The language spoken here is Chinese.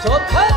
走开。